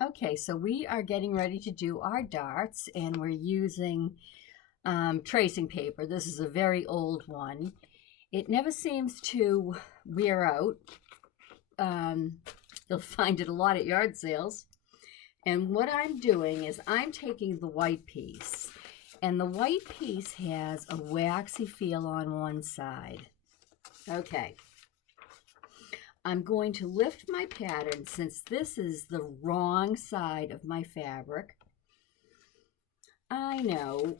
Okay, so we are getting ready to do our darts and we're using tracing paper. This is a very old one. It never seems to wear out. Um, you'll find it a lot at yard sales. And what I'm doing is I'm taking the white piece, and the white piece has a waxy feel on one side. Okay. I'm going to lift my pattern since this is the wrong side of my fabric. I know.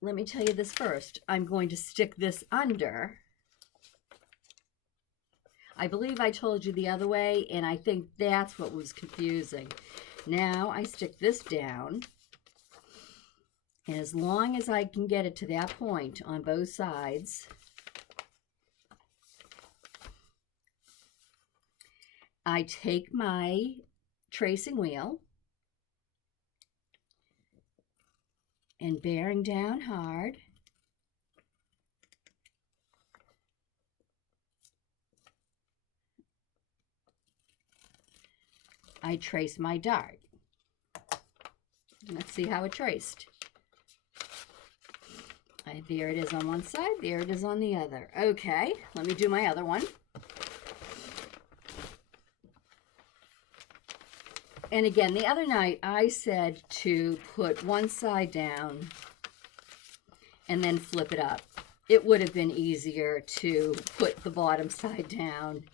Let me tell you this first. I'm going to stick this under. I believe I told you the other way, and I think that's what was confusing. Now I stick this down, and as long as I can get it to that point on both sides, I take my tracing wheel and bearing down hard, I trace my dart. Let's see how it traced. There it is on one side, there it is on the other. Okay, let me do my other one. And again, the other night I said to put one side down and then flip it up. It would have been easier to put the bottom side down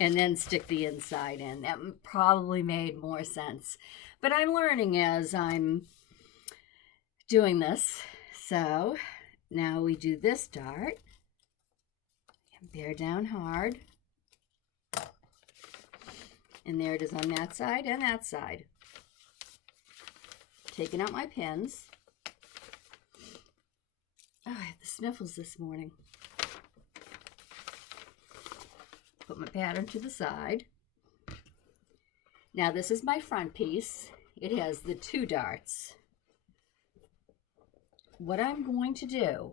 and then stick the inside in. That probably made more sense. But I'm learning as I'm doing this. So now we do this dart. Bear down hard. And there it is on that side and that side. Taking out my pins. Oh, I have the sniffles this morning. Put my pattern to the side. Now this is my front piece. It has the two darts. What I'm going to do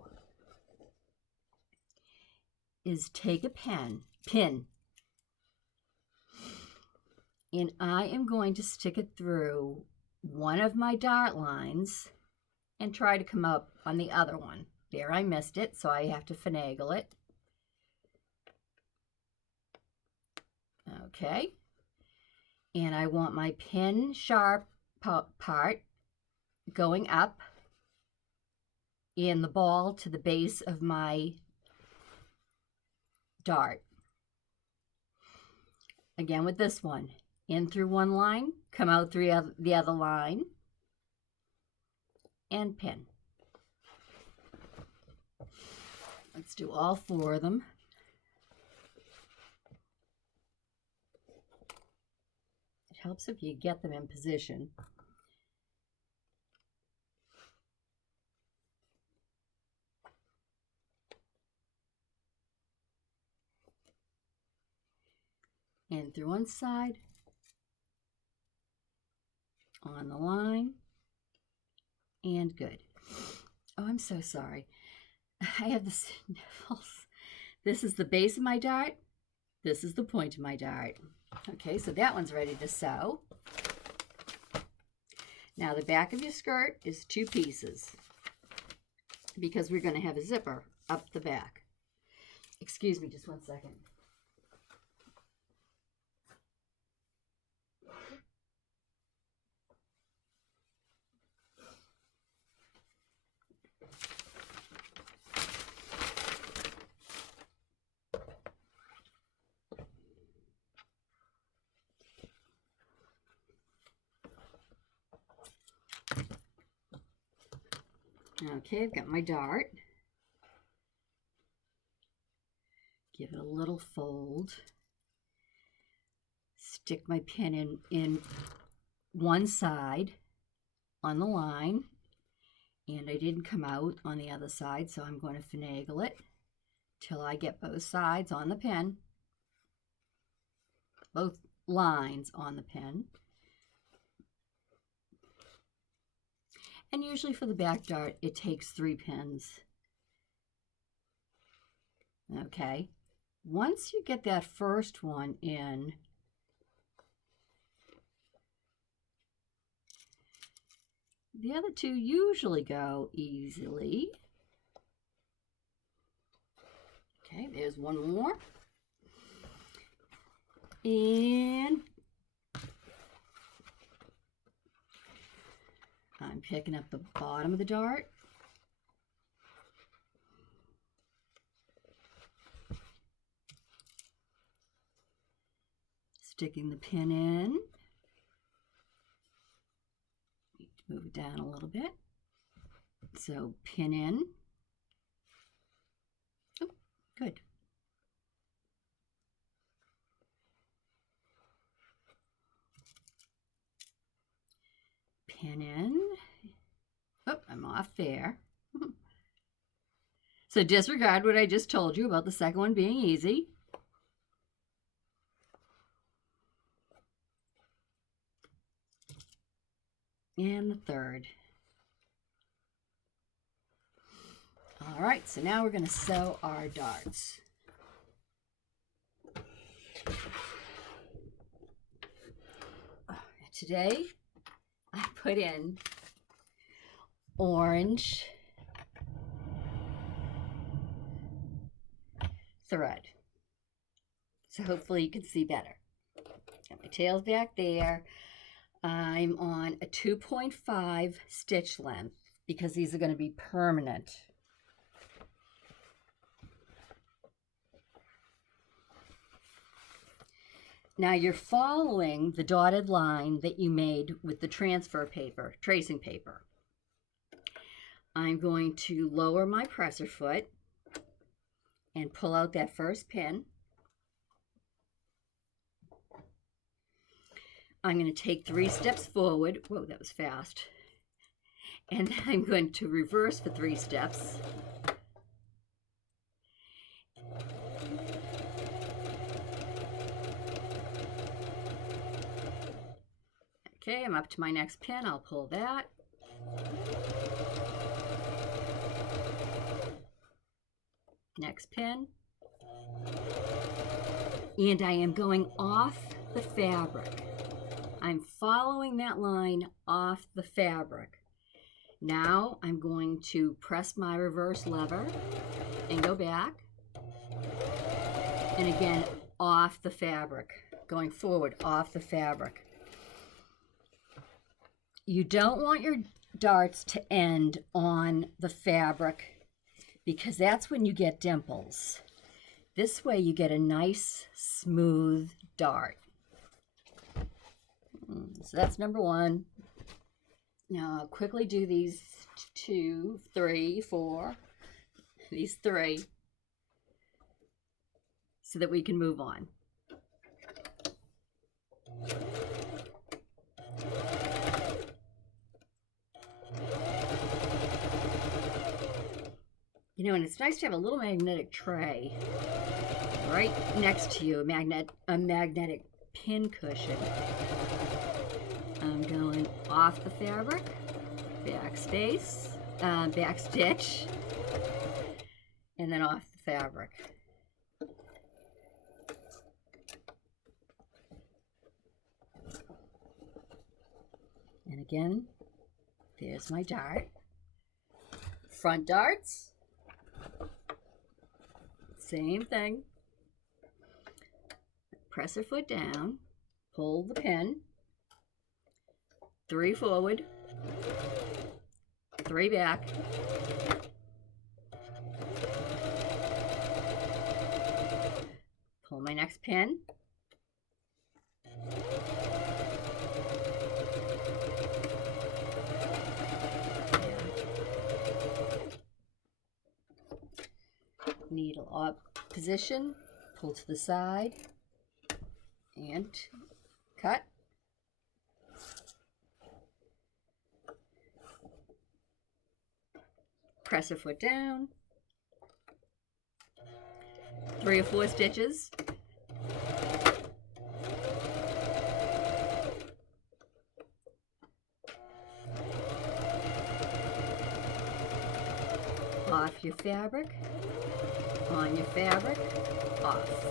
is take a pin, and I am going to stick it through one of my dart lines and try to come up on the other one. There, I missed it, so I have to finagle it. Okay. And I want my pin sharp part going up and the ball to the base of my dart. Again with this one. In through one line, come out through the other line, and pin. Let's do all four of them. It helps if you get them in position. In through one side, on the line, and good. Oh, I'm so sorry. I have the sniffles. This is the base of my dart. This is the point of my dart. Okay, so that one's ready to sew. Now the back of your skirt is two pieces because we're going to have a zipper up the back. Excuse me just one second. Okay, I've got my dart. Give it a little fold. Stick my pin in one side on the line, and I didn't come out on the other side, so I'm going to finagle it till I get both sides on the pin, both lines on the pin. And usually for the back dart, it takes 3 pins. Okay, once you get that first one in, The other two usually go easily. Okay, there's one more. And I'm picking up the bottom of the dart. Sticking the pin in. Need to move it down a little bit. So pin in. Oh, good. Pin in. Oh, I'm off there. So disregard what I just told you about the second one being easy. And the third. All right, so now we're going to sew our darts. Today, I put in orange thread. So hopefully you can see better. Got my tails back there. I'm on a 2.5 stitch length because these are going to be permanent. Now you're following the dotted line that you made with the transfer paper, tracing paper. I'm going to lower my presser foot and pull out that first pin. I'm going to take 3 steps forward. Whoa, that was fast. And then I'm going to reverse for 3 steps. Okay, I'm up to my next pin. I'll pull that. Next pin. And I am going off the fabric. I'm following that line off the fabric. Now I'm going to press my reverse lever and go back. And again, off the fabric, going forward off the fabric. You don't want your darts to end on the fabric because that's when you get dimples. This way you get a nice, smooth dart. So that's number 1. Now I'll quickly do these 2, 3, 4, these 3, so that we can move on. You know, and it's nice to have a little magnetic tray right next to you, a magnetic pin cushion. I'm going off the fabric, back stitch, and then off the fabric. And again, there's my dart. Front darts. Same thing. Press her foot down, pull the pin, 3 forward, 3 back, pull my next pin, needle up position, pull to the side, and cut. Press her foot down, 3 or 4 stitches. Off your fabric, on your fabric, off.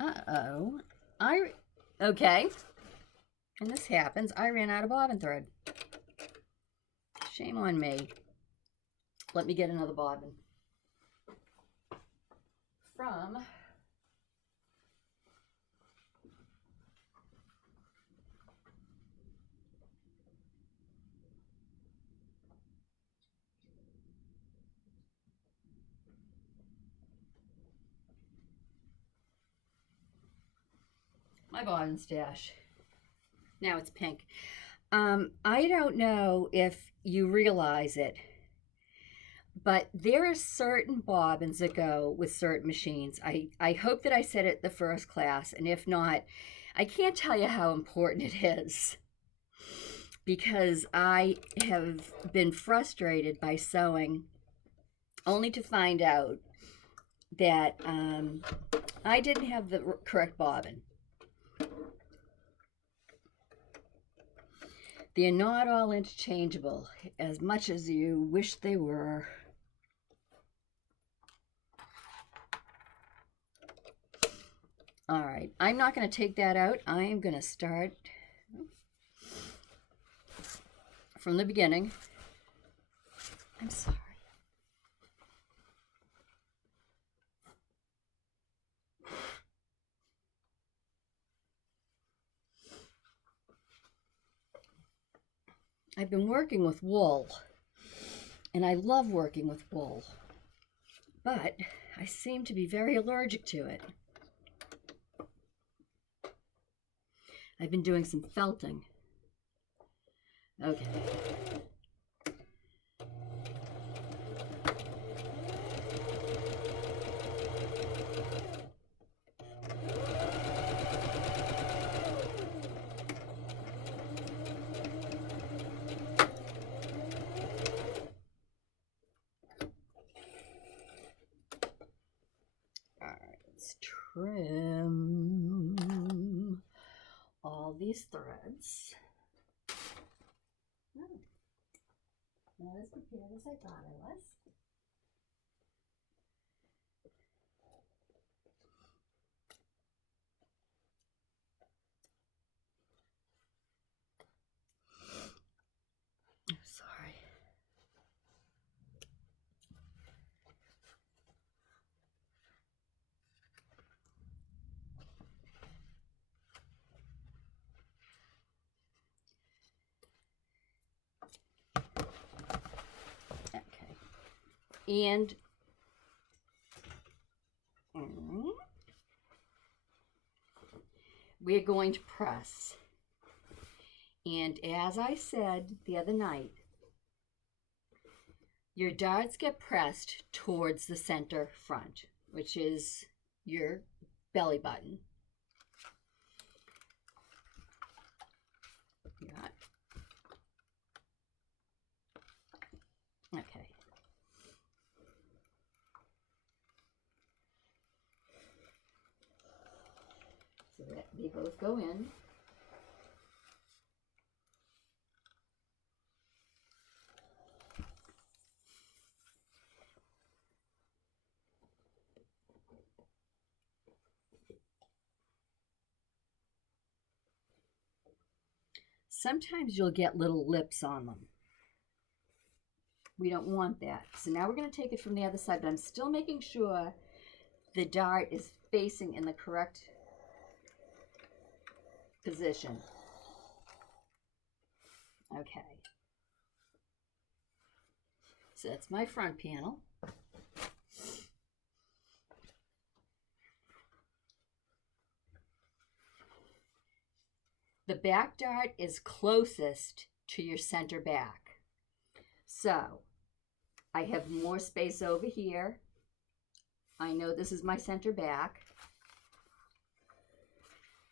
Uh-oh. Okay. And this happens. I ran out of bobbin thread. Shame on me. Let me get another bobbin. From my bobbin stash. Now it's pink. I don't know if you realize it, but there are certain bobbins that go with certain machines. I hope that I said it the first class, and if not, I can't tell you how important it is, because I have been frustrated by sewing only to find out that I didn't have the correct bobbin. They're not all interchangeable as much as you wish they were. All right, I'm not going to take that out. I am going to start from the beginning. I'm sorry. I've been working with wool, and I love working with wool, but I seem to be very allergic to it. I've been doing some felting. Okay. Trim all these threads. Oh, not as prepared as I thought I was. Sorry. And we're going to press. And as I said the other night, your darts get pressed towards the center front, which is your belly button. Yeah. Okay. So that they both go in. Sometimes you'll get little lips on them. We don't want that. So now we're going to take it from the other side, but I'm still making sure the dart is facing in the correct position. Okay. So that's my front panel. The back dart is closest to your center back. So I have more space over here. I know this is my center back.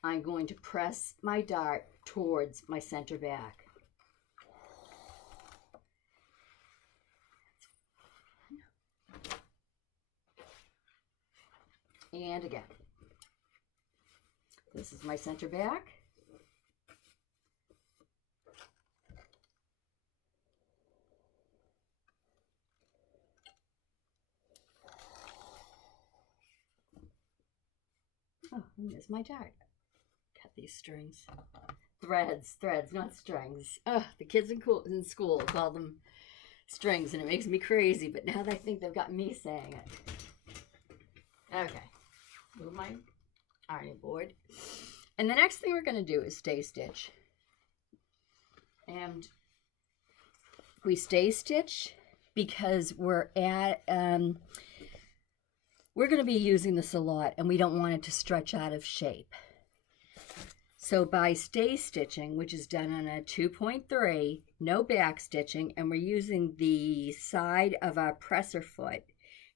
I'm going to press my dart towards my center back. And again. This is my center back. Oh, and there's my dart. Cut these strings. threads, not strings. Ugh, the kids in school call them strings, and it makes me crazy, but now they think they've got me saying it. Okay, move my ironing board. And the next thing we're going to do is stay stitch. And we stay stitch because we're going to be using this a lot, and we don't want it to stretch out of shape. So by stay stitching, which is done on a 2.3, no back stitching, and we're using the side of our presser foot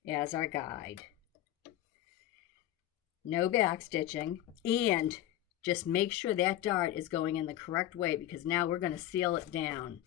as our guide. No back stitching, and just make sure that dart is going in the correct way, because now we're going to seal it down.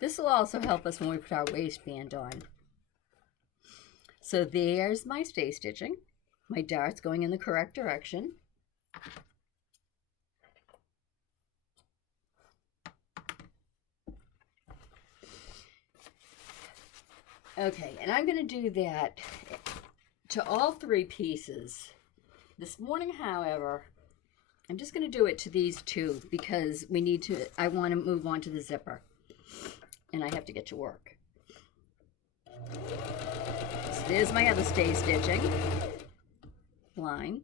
This will also help us when we put our waistband on. So there's my stay stitching. My dart's going in the correct direction. Okay, and I'm going to do that to all three pieces. This morning, however, I'm just going to do it to these two because I want to move on to the zipper. And I have to get to work. So there's my other stay stitching line.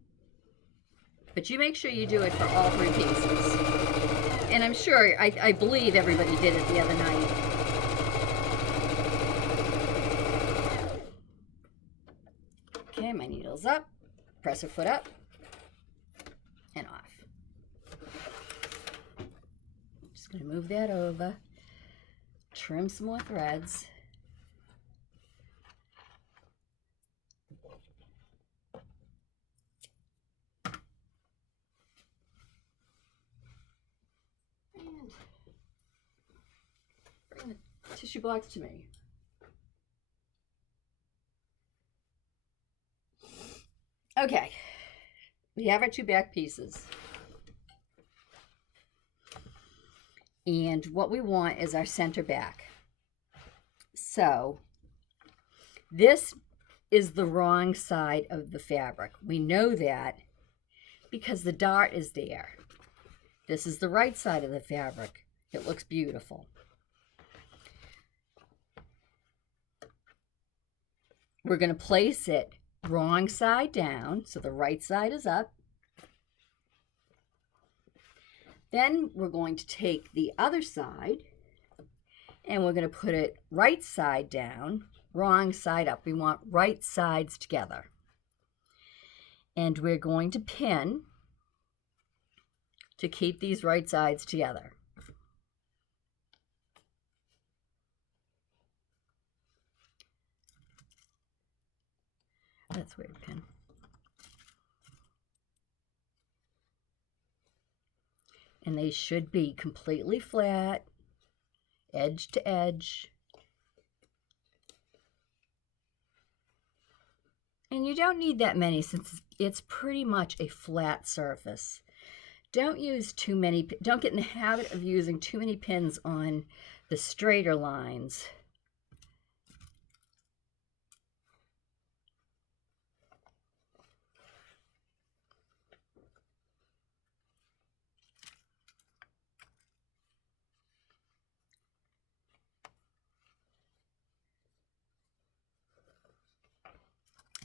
But you make sure you do it for all three pieces. And I'm sure, I believe everybody did it the other night. Okay, my needle's up, presser foot up, and off. Just gonna move that over. Trim some more threads. And bring the tissue blocks to me. Okay, we have our two back pieces. And what we want is our center back. So this is the wrong side of the fabric. We know that because the dart is there. This is the right side of the fabric. It looks beautiful. We're going to place it wrong side down, so the right side is up. Then we're going to take the other side and we're going to put it right side down, wrong side up. We want right sides together. And we're going to pin to keep these right sides together. That's where to pin. And they should be completely flat, edge to edge. And you don't need that many since it's pretty much a flat surface. Don't use too many, don't get in the habit of using too many pins on the straighter lines.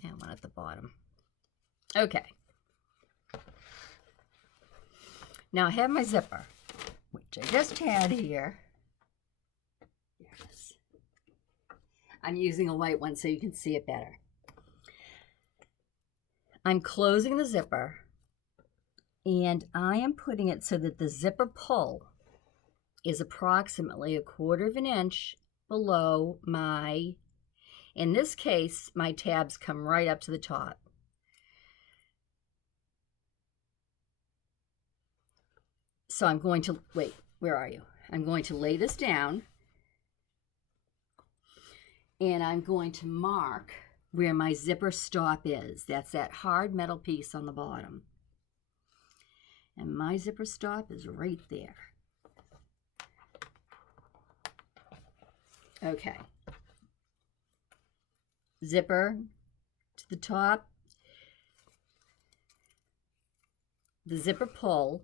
And one at the bottom. Okay. Now I have my zipper, which I just had here. There it is. I'm using a white one so you can see it better. I'm closing the zipper and I am putting it so that the zipper pull is approximately 1/4 of an inch below my, in this case, my tabs come right up to the top. So I'm going to, wait, where are you? I'm going to lay this down. and I'm going to mark where my zipper stop is. That's that hard metal piece on the bottom. And my zipper stop is right there. Okay. Zipper to the top. The zipper pull.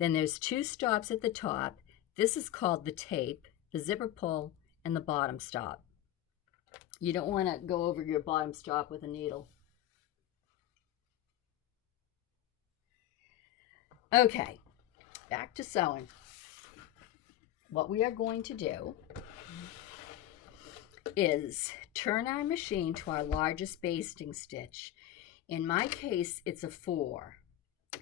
Then there's two stops at the top. This is called the tape, the zipper pull, and the bottom stop. You don't want to go over your bottom stop with a needle. Okay, back to sewing. What we are going to do is turn our machine to our largest basting stitch. In my case, it's a 4.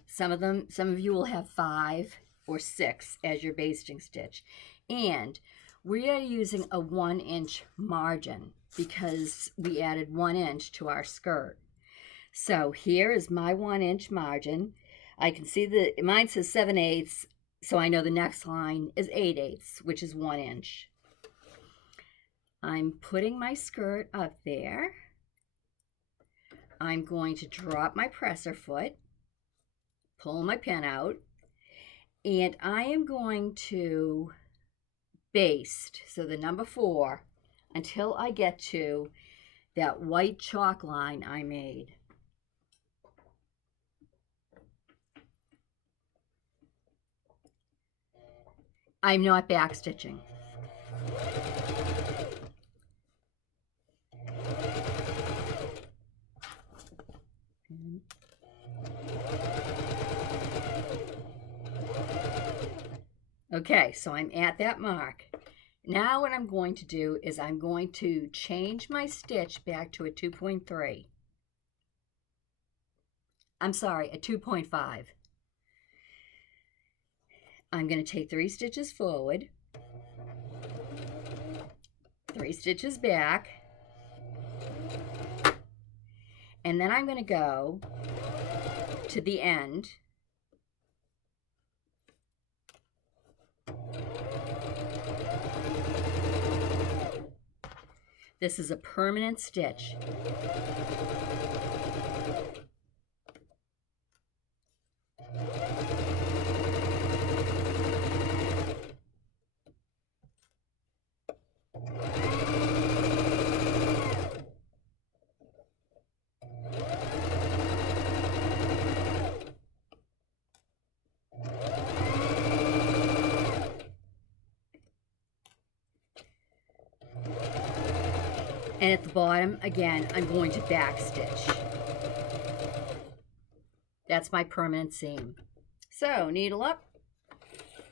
Some of you will have 5 or 6 as your basting stitch. And we are using a 1-inch margin because we added 1 inch to our skirt. So here is my 1-inch margin. I can see that mine says 7/8, so I know the next line is 8/8, which is 1 inch. I'm putting my skirt up there. I'm going to drop my presser foot, pull my pin out, and I am going to baste, so the number 4, until I get to that white chalk line I made. I'm not backstitching. Okay, so I'm at that mark. Now what I'm going to do is I'm going to change my stitch back to a 2.3. I'm sorry, a 2.5. I'm going to take 3 stitches forward, 3 stitches back, and then I'm going to go to the end. This is a permanent stitch. And at the bottom, again, I'm going to backstitch. That's my permanent seam. So, needle up,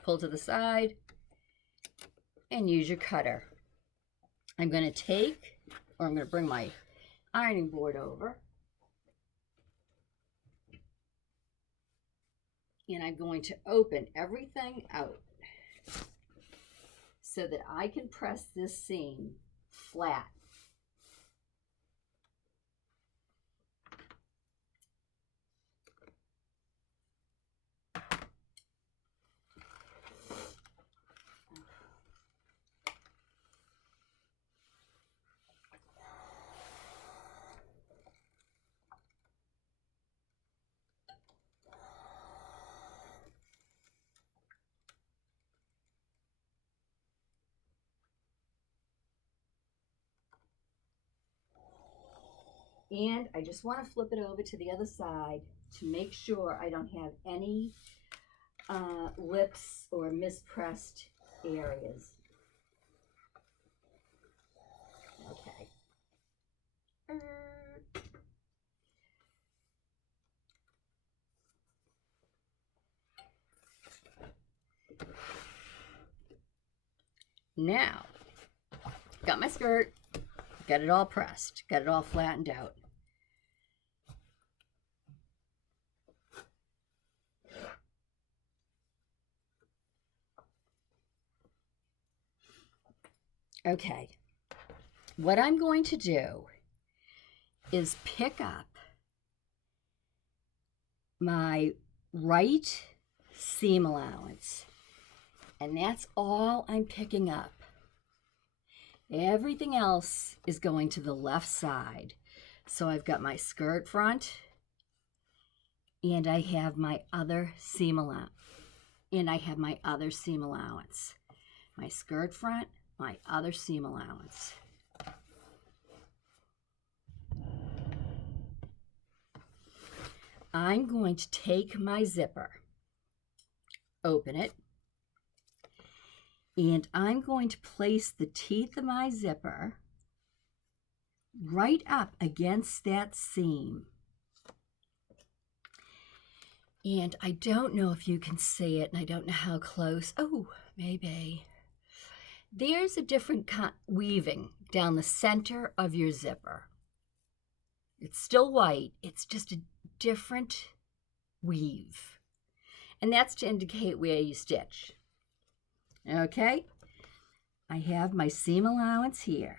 pull to the side, and use your cutter. I'm going to take, or I'm going to bring my ironing board over, and I'm going to open everything out so that I can press this seam flat. And I just want to flip it over to the other side to make sure I don't have any lips or mispressed areas. Okay. Now, got my skirt, got it all pressed, got it all flattened out. Okay, what I'm going to do is pick up my right seam allowance, and that's all I'm picking up. Everything else is going to the left side. So I've got my skirt front, and I have my other seam allowance. My skirt front, my other seam allowance. I'm going to take my zipper, open it, and I'm going to place the teeth of my zipper right up against that seam. And I don't know if you can see it, and I don't know how close. Oh, maybe. There's a different weaving down the center of your zipper. It's still white. It's just a different weave. And that's to indicate where you stitch. Okay? I have my seam allowance here.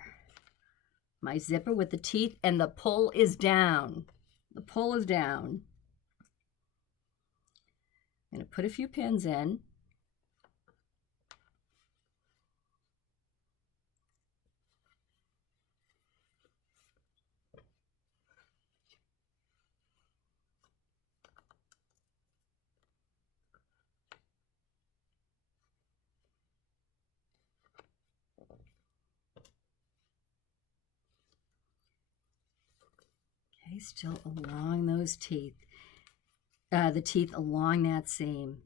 My zipper with the teeth, and the pull is down. The pull is down. I'm going to put a few pins in. Okay, still along those teeth. The teeth along that seam.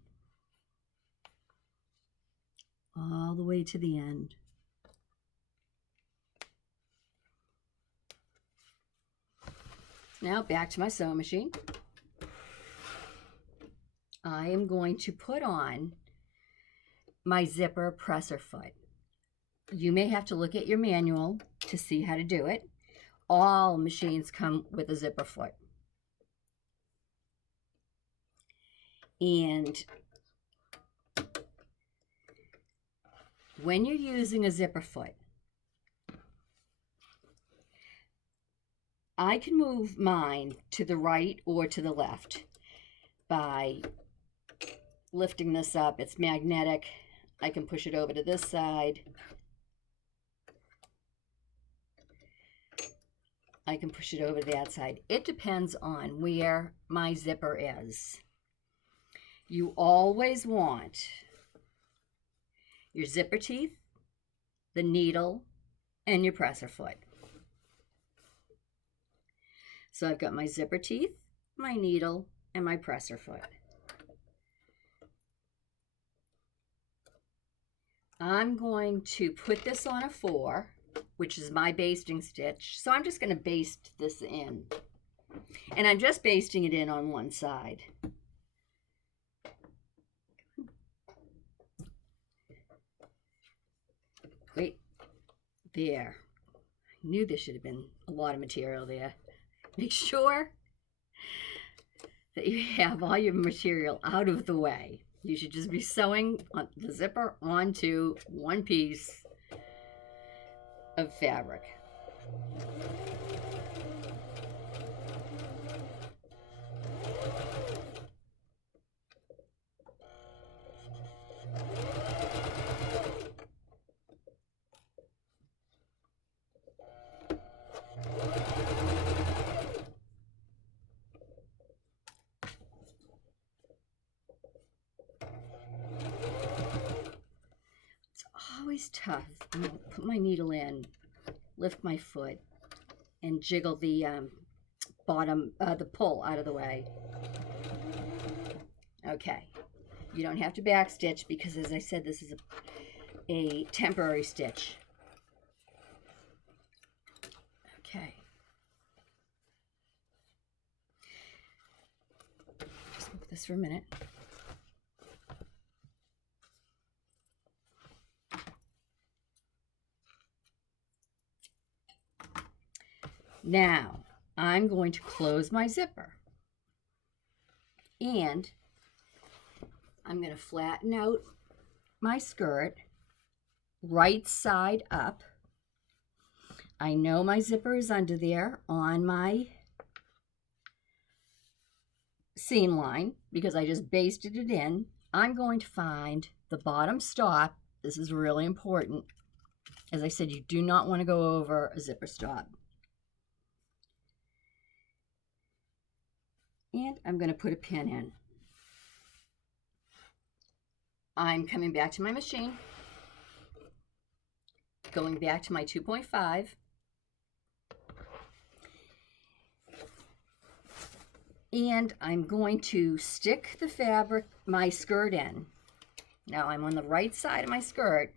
All the way to the end. Now back to my sewing machine. I am going to put on my zipper presser foot. You may have to look at your manual to see how to do it. All machines come with a zipper foot. And when you're using a zipper foot, I can move mine to the right or to the left by lifting this up. It's magnetic. I can push it over to this side. I can push it over to that side. It depends on where my zipper is. You always want your zipper teeth, the needle, and your presser foot. So I've got my zipper teeth, my needle, and my presser foot. I'm going to put this on a 4, which is my basting stitch. So I'm just going to baste this in. And I'm just basting it in on one side. Wait, there. I knew there should have been a lot of material there. Make sure that you have all your material out of the way. You should just be sewing the zipper onto one piece of fabric. Always tough. I'm going to put my needle in, lift my foot, and jiggle the the pull out of the way. Okay. You don't have to backstitch because, as I said, this is a temporary stitch. Okay. Just move this for a minute. Now, I'm going to close my zipper. And I'm going to flatten out my skirt right side up. I know my zipper is under there on my seam line because I just basted it in. I'm going to find the bottom stop. This is really important. As I said, you do not want to go over a zipper stop. And I'm going to put a pin in. I'm coming back to my machine, going back to my 2.5. And I'm going to stick the fabric, my skirt in. Now I'm on the right side of my skirt.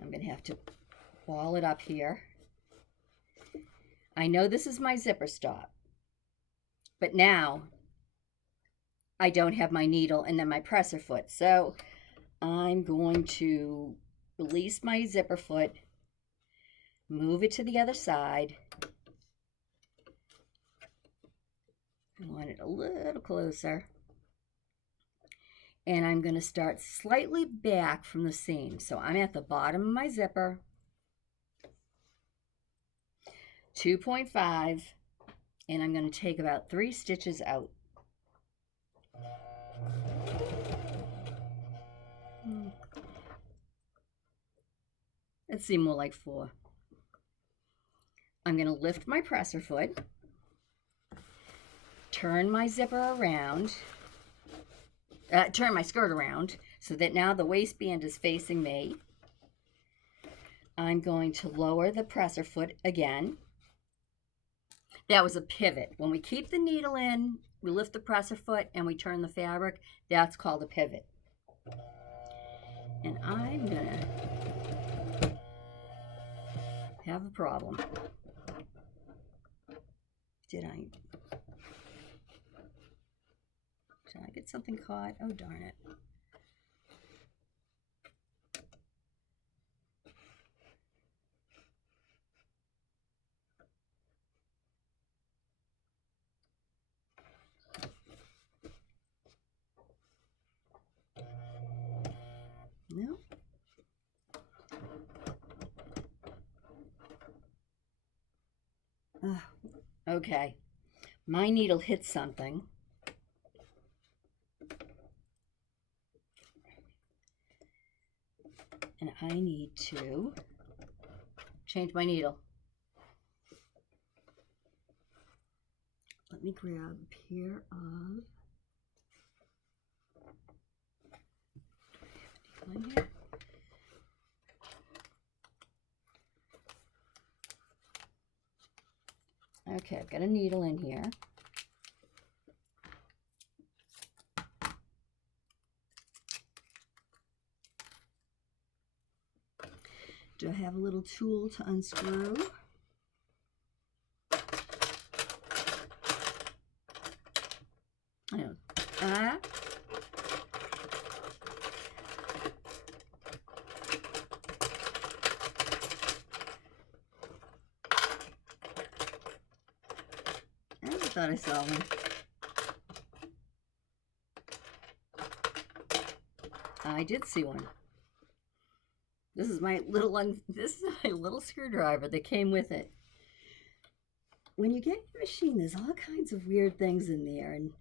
I'm going to have to ball it up here. I know this is my zipper stop, but now I don't have my needle and then my presser foot. So I'm going to release my zipper foot, move it to the other side. I want it a little closer. And I'm going to start slightly back from the seam. So I'm at the bottom of my zipper, 2.5, and I'm going to take about 3 stitches out. Let's see, more like 4. I'm going to lift my presser foot, turn my zipper around, turn my skirt around so that now the waistband is facing me. I'm going to lower the presser foot again. That was a pivot. When we keep the needle in, we lift the presser foot and we turn the fabric. That's called a pivot. And I'm gonna have a problem. Did I get something caught? Oh, darn it. No. Okay. My needle hit something. And I need to change my needle. Let me grab a pair of... Here. Okay, I've got a needle in here. Do I have a little tool to unscrew? I don't. I thought I saw one. I did see one. This is my little screwdriver that came with it. When you get your machine, there's all kinds of weird things in there, and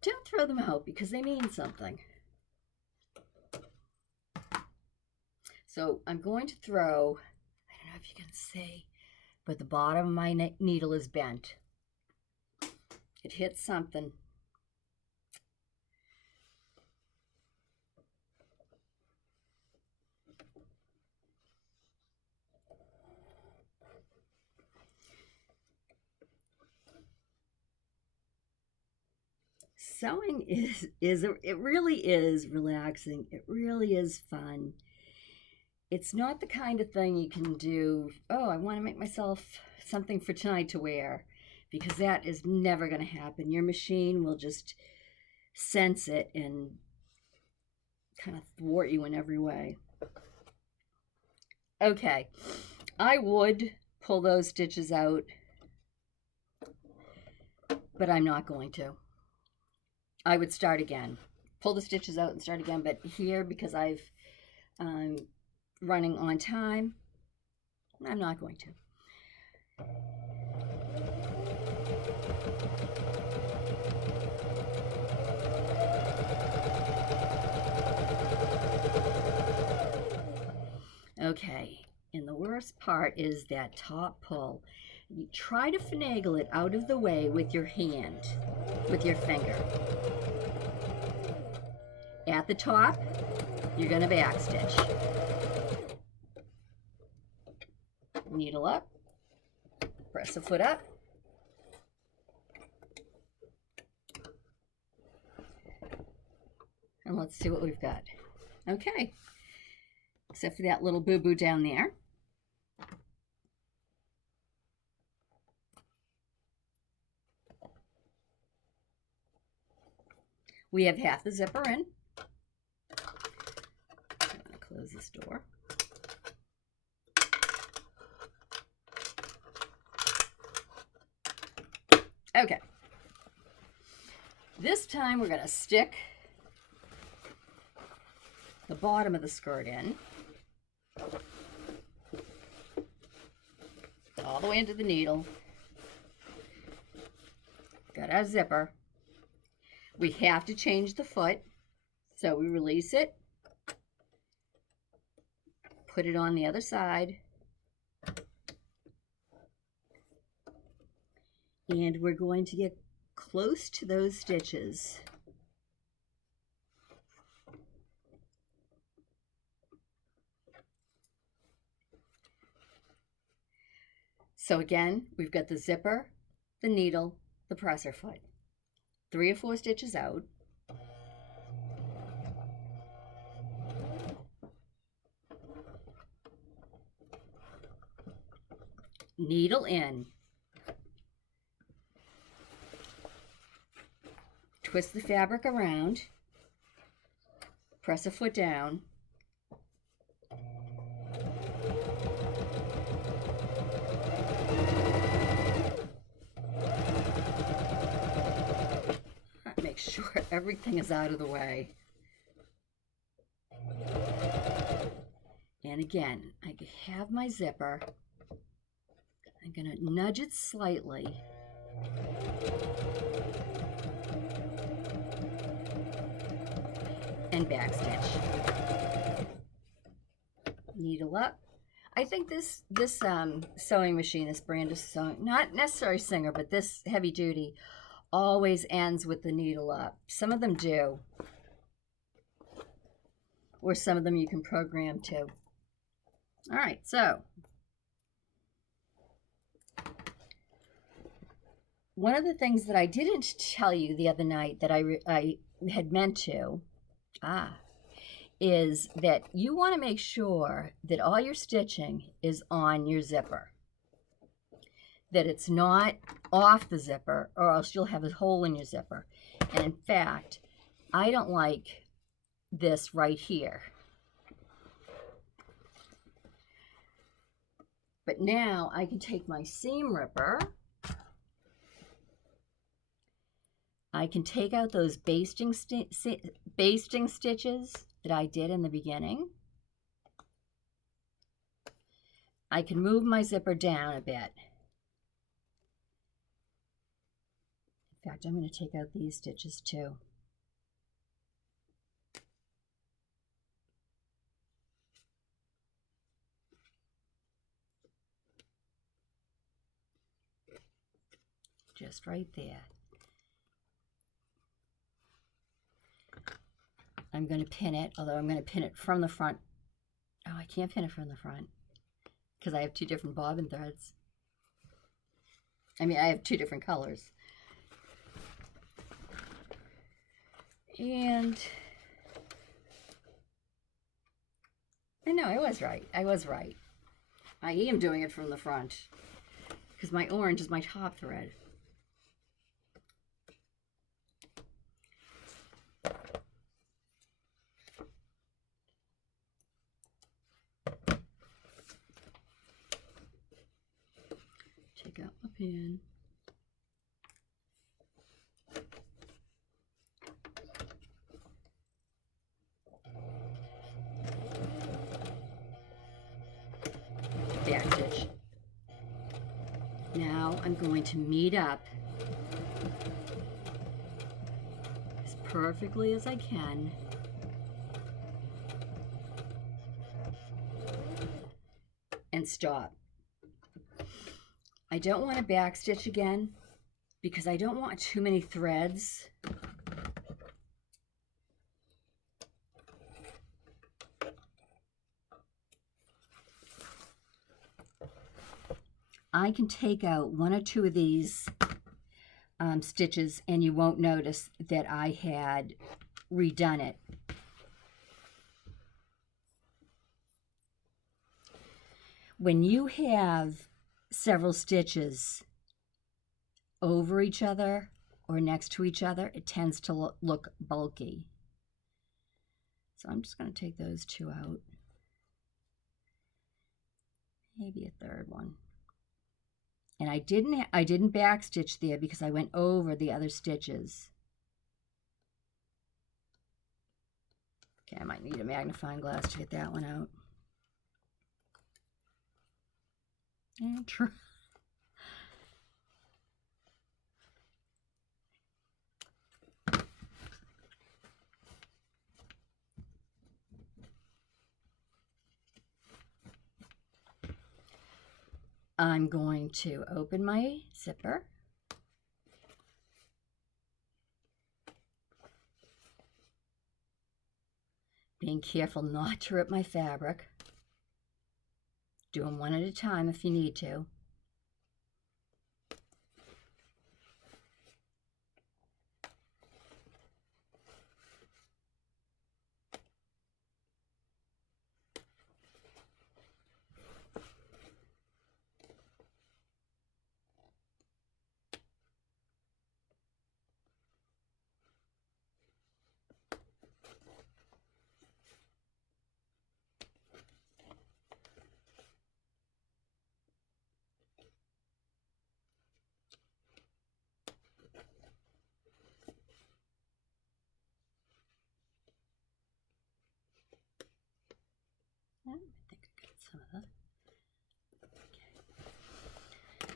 don't throw them out because they mean something. So I'm going to throw, I don't know if you can see, but the bottom of my needle is bent. It hit something. Sewing it really is relaxing. It really is fun. It's not the kind of thing you can do, oh, I want to make myself something for tonight to wear, because that is never going to happen. Your machine will just sense it and kind of thwart you in every way. Okay, I would pull those stitches out, but I'm not going to. I would start again. Pull the stitches out and start again, but here, because I've running on time, I'm not going to. first part is that top pull. You try to finagle it out of the way with your hand, with your finger. At the top, you're going to backstitch. Needle up, press the foot up, and let's see what we've got. Okay, except for that little boo-boo down there. We have half the zipper in. I'm going to close this door. Okay. This time we're going to stick the bottom of the skirt in. All the way into the needle. Got our zipper. We have to change the foot, so we release it, put it on the other side, and we're going to get close to those stitches. So again, we've got the zipper, the needle, the presser foot. 3 or 4 stitches out. Needle in. Twist the fabric around. Press a foot down. Make sure everything is out of the way. And again, I have my zipper. I'm going to nudge it slightly. And backstitch. Needle up. I think this sewing machine, this brand of sewing, not necessarily Singer, but this heavy duty, always ends with the needle up. Some of them do. Or some of them you can program to. All right, so one of the things that I didn't tell you the other night that I had meant to, is that you want to make sure that all your stitching is on your zipper. That it's not off the zipper, or else you'll have a hole in your zipper. And in fact, I don't like this right here. But now I can take my seam ripper. I can take out those basting stitches that I did in the beginning. I can move my zipper down a bit. In fact, I'm going to take out these stitches too. Just right there. I'm going to pin it, although I'm going to pin it from the front. Oh, I can't pin it from the front because I have 2 different bobbin threads. I mean, I have 2 different colors. And I know I was right. I was right. I am doing it from the front because my orange is my top thread. Take out my pin. Backstitch. Now I'm going to meet up as perfectly as I can. And and stop. I don't want to backstitch again because I don't want too many threads. I can take out one or two of these stitches and you won't notice that I had redone it. When you have several stitches over each other or next to each other, it tends to look bulky. So I'm just going to take those two out. Maybe a third one. And I didn't backstitch there because I went over the other stitches. Okay, I might need a magnifying glass to get that one out. And true. I'm going to open my zipper. Being careful not to rip my fabric. Do them one at a time if you need to. I think I got some of that. Okay.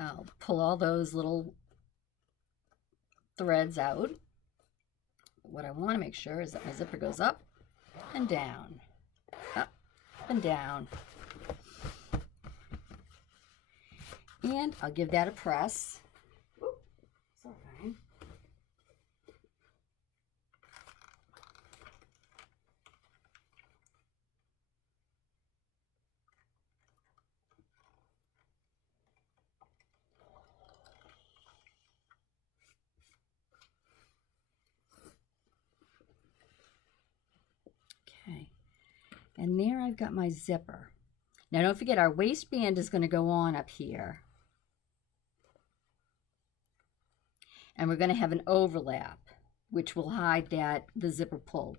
I'll pull all those little threads out. What I want to make sure is that my zipper goes up and down, up and down. And I'll give that a press. Sorry. Okay, and there I've got my zipper. Now don't forget our waistband is going to go on up here. And we're going to have an overlap, which will hide the zipper pull.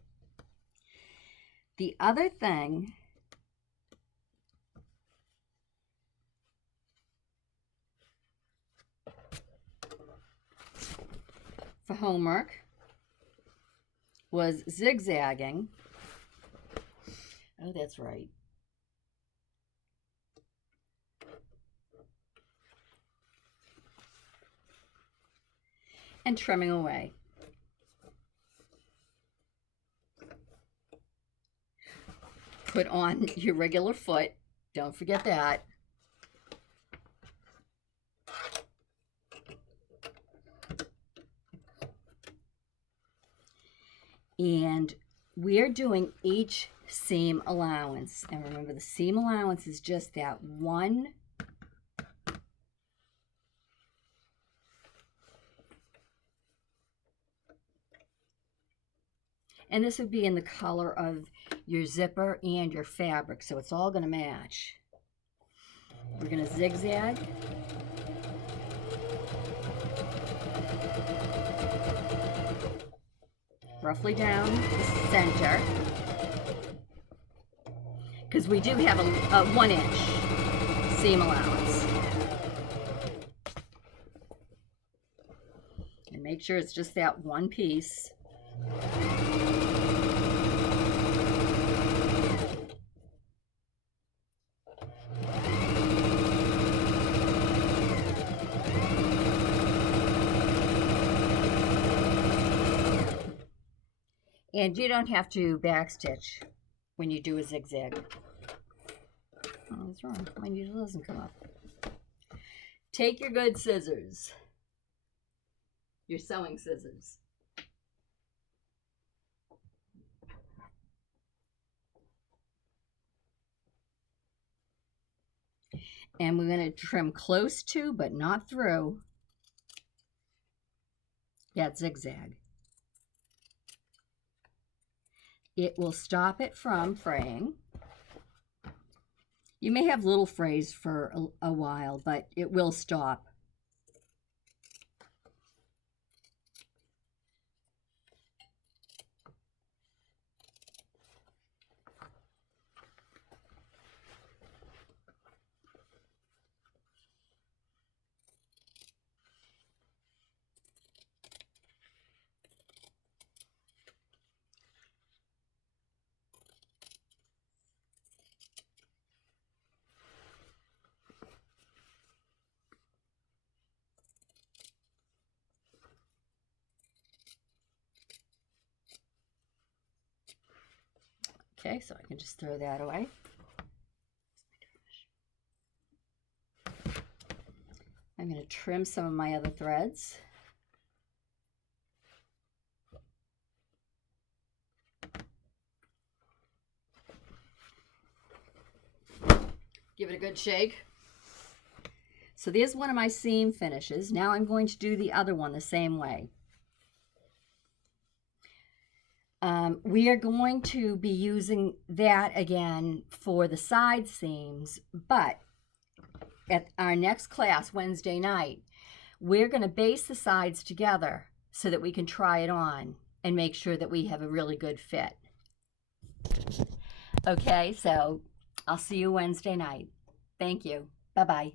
The other thing for homework was zigzagging. Oh, that's right. And trimming away. Put on your regular foot. Don't forget that. And we're doing each seam allowance. And remember, the seam allowance is just that one and this would be in the color of your zipper and your fabric, so it's all going to match. We're going to zigzag. Roughly down the center. Because we do have a 1 inch seam allowance. And make sure it's just that one piece. And you don't have to backstitch when you do a zigzag. Oh, what's wrong? My needle doesn't come up. Take your good scissors, your sewing scissors. And we're going to trim close to, but not through, that zigzag. It will stop it from fraying. You may have little frays for a while, but it will stop. Okay, so I can just throw that away. I'm going to trim some of my other threads. Give it a good shake. So there's one of my seam finishes. Now I'm going to do the other one the same way. We are going to be using that again for the side seams, but at our next class, Wednesday night, we're going to baste the sides together so that we can try it on and make sure that we have a really good fit. Okay, so I'll see you Wednesday night. Thank you. Bye-bye.